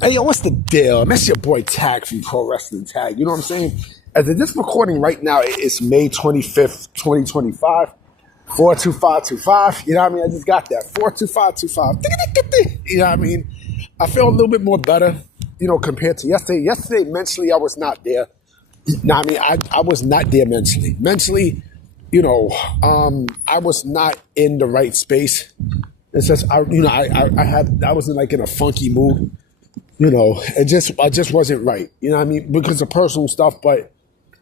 Hey, yo, what's the deal? That's your boy Tag from Pro Wrestling Tag. You know what I'm saying? As of this recording right now, it's May 25th, 2025. 42525. You know what I mean? I just got that. 42525. You know what I mean? I feel a little bit more better, compared to yesterday. Yesterday, mentally, I was not there. No, I mean, I was not there mentally. Mentally, I was not in the right space. It's just, I was in a funky mood. I just wasn't right. You know what I mean? Because of personal stuff, but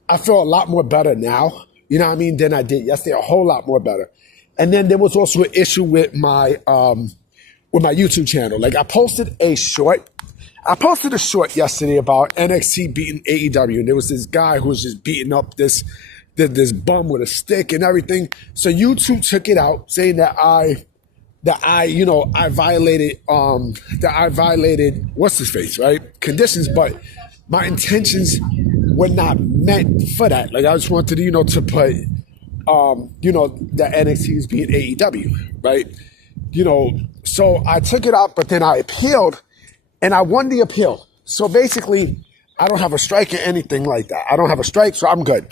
I feel a lot more better now, than I did yesterday, a whole lot more better. And then there was also an issue with my YouTube channel. Like I posted a short yesterday about NXT beating AEW, and there was this guy who was just beating up this bum with a stick and everything. So YouTube took it out, saying that I violated what's his face, right? Conditions, but my intentions were not meant for that. Like I just wanted to put that NXT is being AEW, right? So I took it out, but then I appealed and I won the appeal. So basically I don't have a strike or anything like that. I don't have a strike, so I'm good.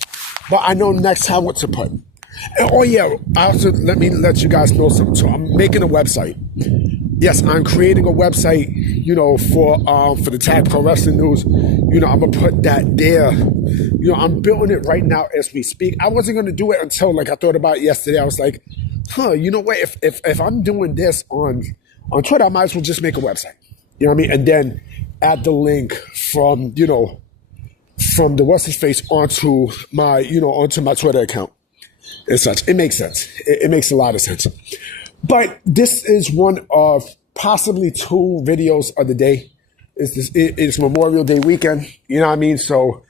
But I know next time what to put. And, oh yeah, let me let you guys know something. So I'm making a website. Yes, I'm creating a website, for the Tag Pro Wrestling News. I'm gonna put that there. I'm building it right now as we speak. I wasn't gonna do it until I thought about it yesterday. I was like, you know what? If I'm doing this on Twitter, I might as well just make a website. You know what I mean? And then add the link from the what's his face onto my Twitter account and such. It makes sense. It makes a lot of sense. But this is one of possibly two videos of the day. It's Memorial Day weekend. You know what I mean? So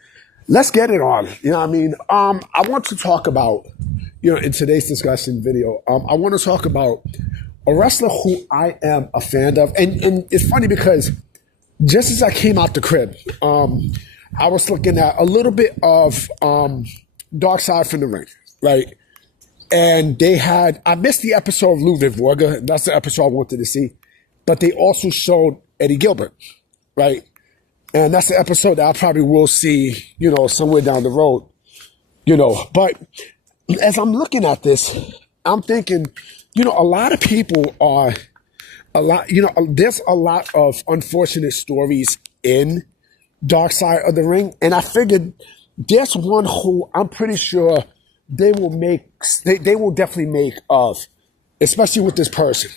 let's get it on. You know what I mean? I want to talk about, in today's discussion video, I want to talk about a wrestler who I am a fan of. And it's funny because just as I came out the crib, I was looking at a little bit of Dark Side from the Ring, right? And I missed the episode of Ludwig Vorga. That's the episode I wanted to see. But they also showed Eddie Gilbert, right? And that's the episode that I probably will see, somewhere down the road, But as I'm looking at this, I'm thinking, a lot of people there's a lot of unfortunate stories in Dark Side of the Ring. And I figured there's one who I'm pretty sure they will definitely make of, especially with this person,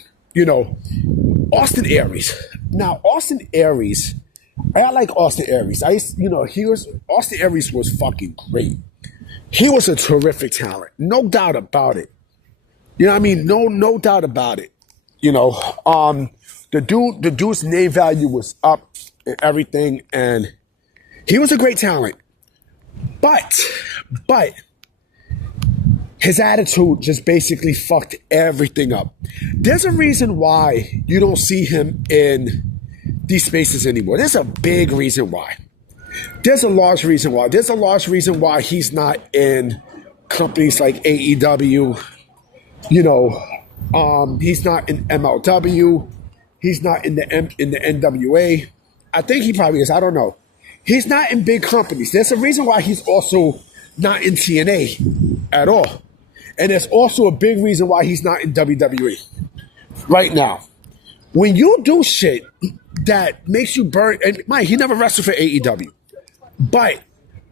Austin Aries. Now, Austin Aries, I like Austin Aries. Austin Aries was fucking great. He was a terrific talent, no doubt about it. You know what I mean? No doubt about it. The dude's name value was up and everything, and he was a great talent. But his attitude just basically fucked everything up. There's a reason why you don't see him in these spaces anymore. There's a big reason why. There's a large reason why. There's a large reason why he's not in companies like AEW. He's not in MLW. He's not in the NWA. I think he probably is. I don't know. He's not in big companies. There's a reason why he's also not in TNA at all. And there's also a big reason why he's not in WWE right now. When you do shit that makes you burn, and Mike, he never wrestled for AEW, but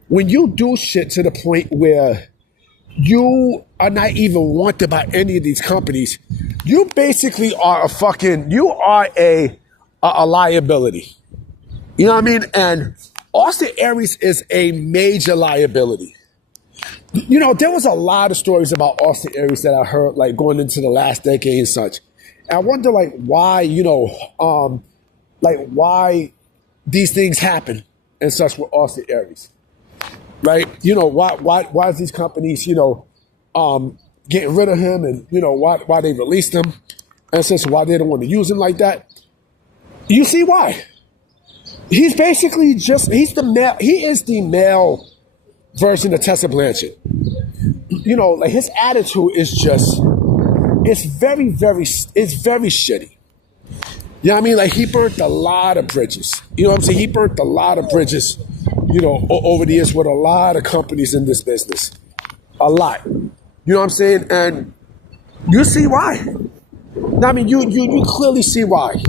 when you do shit to the point where you are not even wanted by any of these companies, you basically are a liability. You know what I mean? And Austin Aries is a major liability. There was a lot of stories about Austin Aries that I heard, going into the last decade and such. And I wonder, why, why these things happen and such with Austin Aries, right? Why is these companies, getting rid of him, and, why they released him, and such, why they don't want to use him like that. You see why? He's basically he is the male version of Tessa Blanchard. His attitude is just, it's very, very shitty. You know what I mean? Like, he burnt a lot of bridges. You know what I'm saying? He burnt a lot of bridges, over the years with a lot of companies in this business. A lot. You know what I'm saying? And you see why. I mean, you clearly see why.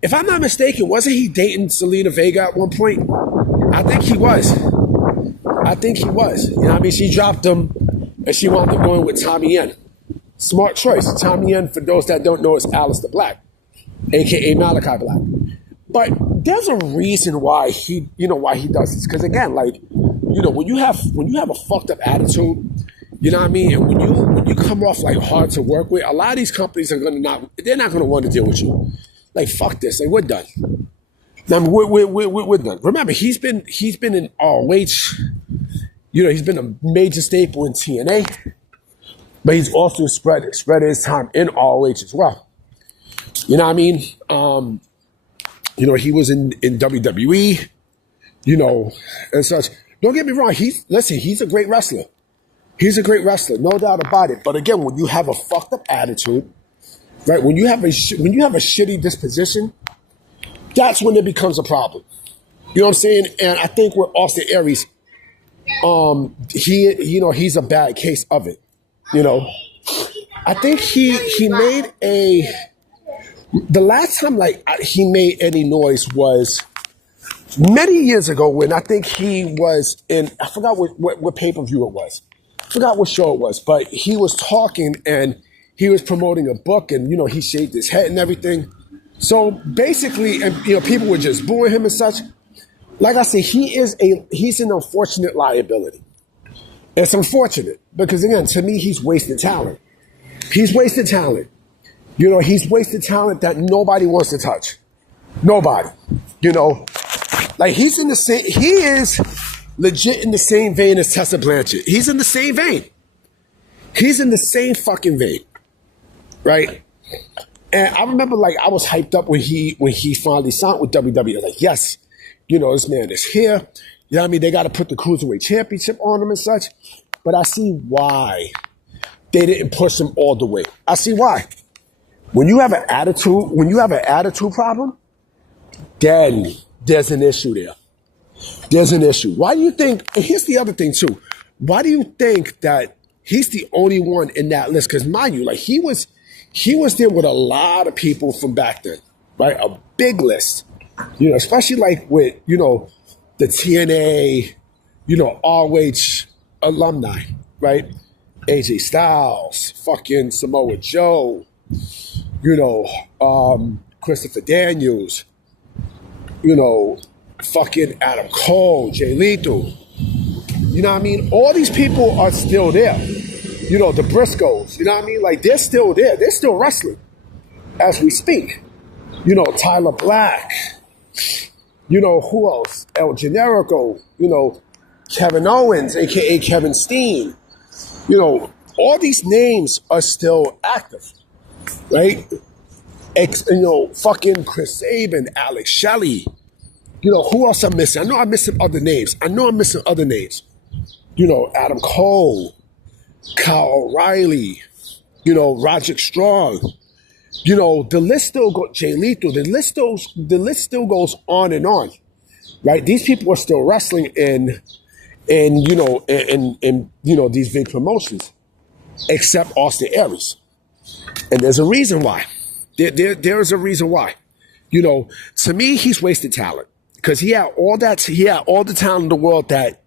If I'm not mistaken, wasn't he dating Selena Vega at one point? I think he was. You know what I mean? She dropped him, and she wound up going with Tommy Yen. Smart choice. Tommy Yen, for those that don't know, is Alistair Black, a.k.a. Malachi Black. But there's a reason why he does this. Because again, like, when you have a fucked up attitude, you know what I mean? And when you come off like hard to work with, a lot of these companies they're not gonna want to deal with you. Like, fuck this. Like, we're done. I mean, we're done. Remember, he's been in ROH. He's been a major staple in TNA, but he's also spread his time in ROH as well. You know what I mean? He was in WWE, and such. Don't get me wrong. He's a great wrestler. He's a great wrestler, no doubt about it. But again, when you have a fucked up attitude, right? When you have a shitty disposition, that's when it becomes a problem. You know what I'm saying? And I think with Austin Aries, he's a bad case of it. I think he made the last time he made any noise was many years ago when I think he was in, I forgot what pay-per-view it was. I forgot what show it was, but he was talking and he was promoting a book and, he shaved his head and everything. So basically, and people were just booing him and such. Like I said, he's an unfortunate liability. It's unfortunate because, again, to me, he's wasted talent. He's wasted talent. He's wasted talent that nobody wants to touch. Nobody. Like he is legit in the same vein as Tessa Blanchard. He's in the same vein. He's in the same fucking vein. Right? And I remember I was hyped up when he finally signed with WWE. I was like, yes, this man is here. You know what I mean? They got to put the Cruiserweight Championship on him and such. But I see why they didn't push him all the way. I see why. When you have an attitude problem, then there's an issue there. There's an issue. Why do you think, and here's the other thing too, why do you think that he's the only one in that list? Because mind you, he was there with a lot of people from back then, right? A big list, especially with, the TNA, ROH alumni, right? AJ Styles, fucking Samoa Joe, Christopher Daniels, fucking Adam Cole, Jay Lethal. You know what I mean? All these people are still there. The Briscoes, you know what I mean? They're still there. They're still wrestling as we speak. Tyler Black. Who else? El Generico. Kevin Owens, a.k.a. Kevin Steen. All these names are still active, right? Fucking Chris Sabin, Alex Shelley. Who else I'm missing? I know I'm missing other names. Adam Cole, Kyle O'Reilly, Roderick Strong. The list still goes, Jay Lethal, the list still goes on and on, right? These people are still wrestling in these big promotions, except Austin Aries. And there's a reason why. There is a reason why. To me, he's wasted talent because he had all the talent in the world that